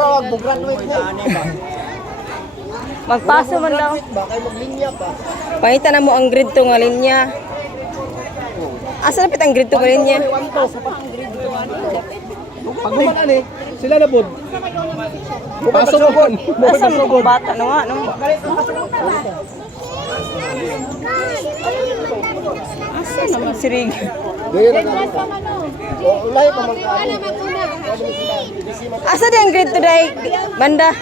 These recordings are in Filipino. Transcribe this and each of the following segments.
Siguro mag-graduate na. Magpaso man daw. Ba kay maglinya pa. Pangita na mo ang grade 2 nga linya. Asa napit ang grade 2 nga linya? Pag gumanan eh, sila na bud. Pasok mo bon. Asa mo bata no nga no. Asa naman si Rig? Dili na ka. Ulay pa magkaano. Asa di ang grade 2 dai banda?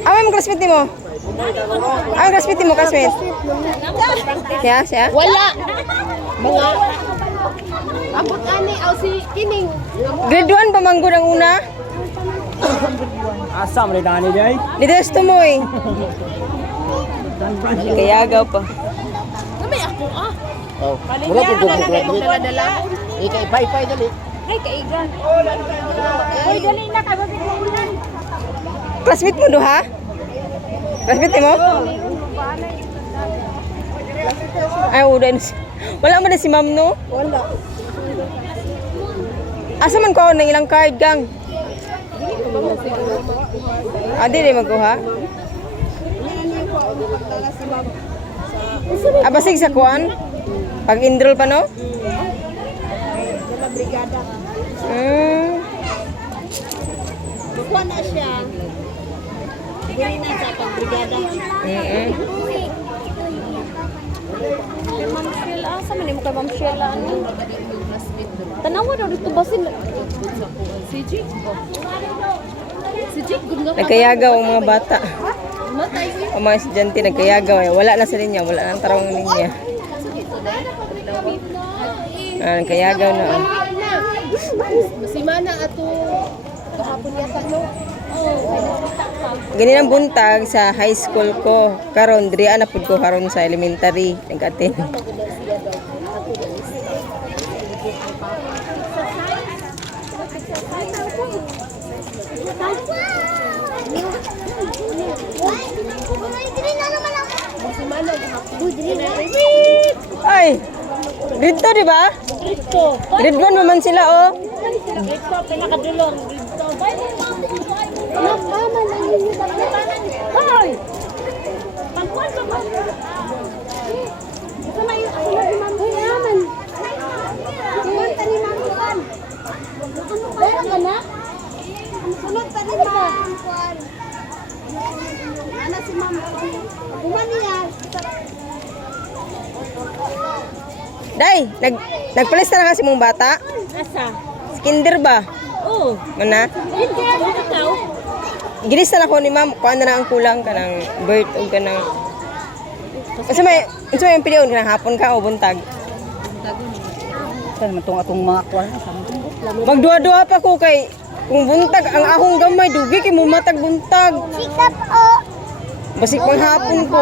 Amay mo classmate mo? Ang classmate mo classmate? Siya? Wala. Mga abot ani aw si kining. Grade 1 pa manggod ang una? Asa mo dani day? Dito mo eh. Kayagaw pa. Namay ako ah. Oh. Mura pud graduate. Dala. Ikay bye-bye dali. Ay kaigan. Oy dali na ka bagay mo ulan. Classmate mo do ha? Classmate mo? Ay, udan. Wala man na si ma'am no? Wala. Asa man ko nang ilang card gang? Adi di magkuha? Abasig sa kuan? Pag-enroll pa no? Dala brigada. Kuha na siya. Dili na sa pagbrigada. Ma'am Sheila, asa man mo kay Ma'am Sheila ano? Tanawa daw dito ba sila? Si Jig. Si Jig gud nga. Nagkayagaw ang mga bata. Matay si. Ang mga estudyante nagkayagaw eh. Wala na sa linya, wala nang tarong linya. Nagkayagaw na. Masimana ato kahapon yata no. Gani ang buntag sa high school ko. Karon diri ana pud ko karon sa elementary nag-attend. Ay. Grade 2 di ba? Grade 1 naman sila oh. Dito pinakadulong dito. Hoy! Pagkuhan ka ba? Ito na yung ako na dimamuyaman. Sunod ta ni Mamukan. Meron ka na? Sunod ta ni Mamukan. Ano si Mamukan? Kumaniya. Day, nagpalista na kasi mong bata? Asa? Kinder ba? Oo. Mana? Hindi ako ikaw. Ginista na ko ni ma'am, kuha na ang kulang ka ng birth o ka ng... Kasi may yung piliyon ka ng hapon ka o buntag. Saan matong atong mga kuwan? Magduwa-duwa pa ko kay kung buntag, ang ahong gamay, dugi kay mumatag buntag. Sikap o. Basik pang hapon ko.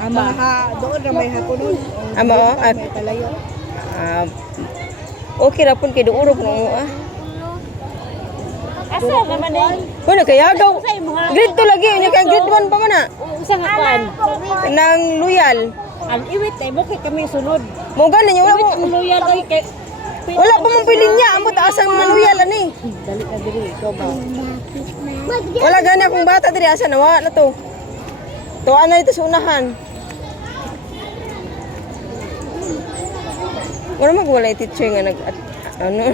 Ama ha, doon na may hapon nun. Ama o? Talayo. Okay ra pun kay duuro ko mo ah. Asa naman eh? Kuno kayagaw. Grade 2 lagi, nya kay grade 1 pa man na. Usa nga kuan. Nang loyal. Ang iwit ay mo kay kami sunod. Mo ganan nya wala mo. Loyal ay kay Wala pa man pilin niya, amo taasang manuyal ani. dali ka diri ikaw ba? Wala gani akong bata diri asa nawa na to. Tuwa na ito sa unahan. Wala magwalay teacher nga nag ano.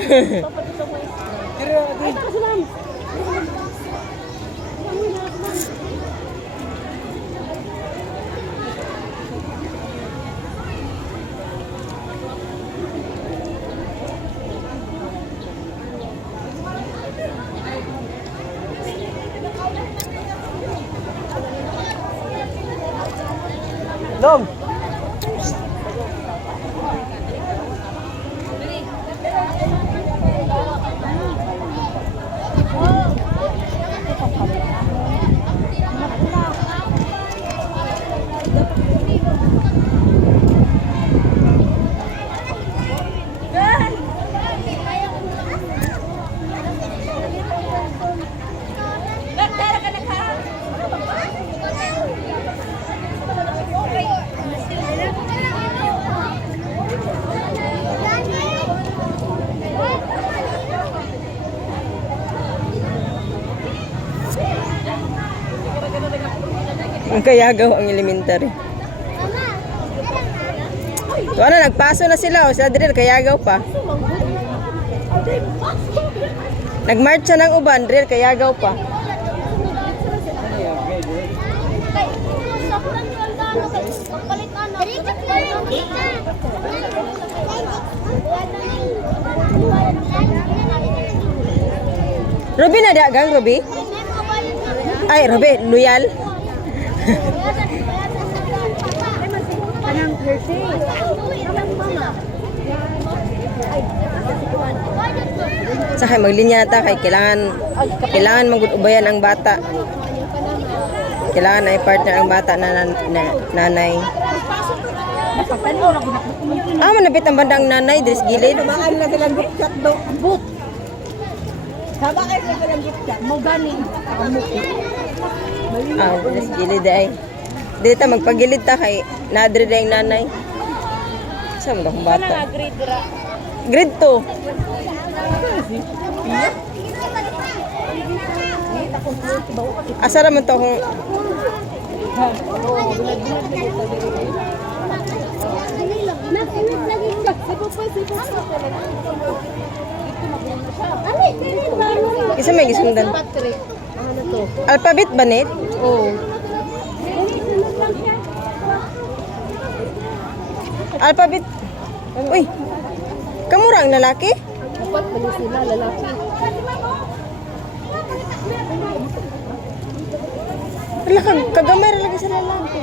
Dom. Ang kayagaw ang elementary. So ano, nagpaso na sila. O sa Adriel, kayagaw pa. Nagmarcha ng uban, Adriel, kayagaw pa. Ruby na dagang, Ruby? Ay, Ruby, loyal. Sa kay maglinya ta kay kailangan magudubayan ang bata. Kailangan na i-partner ang bata na nanay. Manapit ang bandang nanay, dres gilid. Tumaan na silang gitchat do. But. Sama kayo sa silang gitchat. Mo ganing. Dres gilid ay. Dito magpagilid ta kay nadre na yung nanay. Saan ba akong bata? Grade 2. Asa naman to kung isa may gisundan. Alphabet ba net? Oo. Alphabet. Uy. Kamura ang lalaki? Dapat pala sila lalaki. Wala kagamay ra lagi sa lalaki.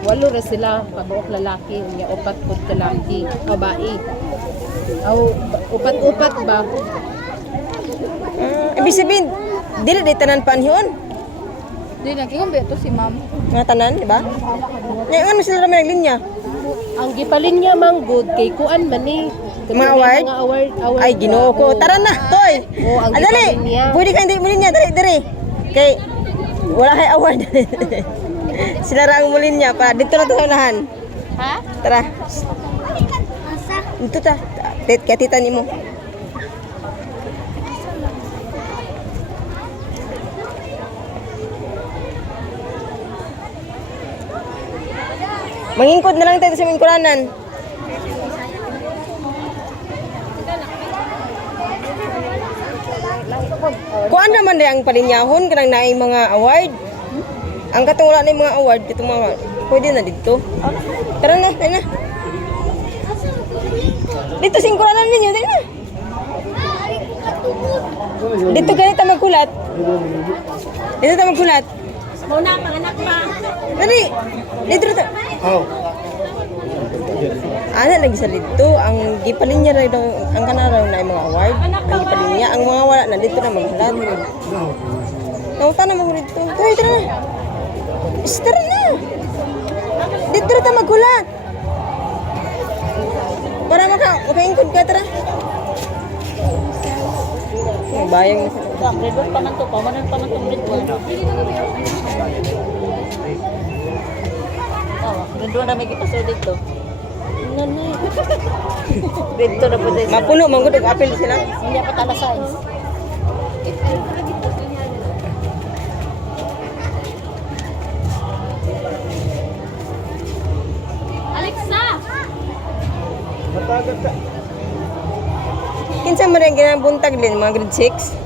8 ra sila kabuok lalaki, unya 4 pud lalaki, babae. Aw upat-upat ba? Ibig sabihin, dili di tanan panhon. Di naging beto si ma'am. Nga tanan, di ba? Nga ano sila rami naglinya? Ang gipalin niya mang good kay kuan man ni. Mga award? Mga award. Ay, Ginoo ko. Tara na, toy. Oo, ang Dali. gipalin niya. Pwede ka hindi mo linya, dali. Kay wala kay award. Sila ra ang mulin niya para dito na to sa unahan. Ha? Tara. Asa? Dito ta. Kaya tita nimo. Mangingkod na lang tayo sa mingkuranan. Kuan naman din ang palinyahon kanang naay mga award. Ang katong wala na yung mga award, kitong mga pwede na dito. Tara na, tayo na. Dito singkuranan ninyo, tayo na. Dito ganito magkulat. Dito ta magkulat. Muna, panganak pa. Dali. Dito ta. Ana lagi sa dito ang gipalin niya daw ang kanaraw na mga award. Ang gipalin niya ang mga wala na dito na maghulat. Nauta na mo dito. Tara na. Tara na. Dito na ta maghulat. Para makaingkod ka tara. Bayang na sa Grade 1 pa man to, pamanan pa man to grade 1. Grade 1 na may gipaso dito. Nanay. Grade 2 na po dito. mapuno man gud og apil sila. Hindi pa tala size. Alexa! Kinsa man ang ginabuntag din mga grade 6?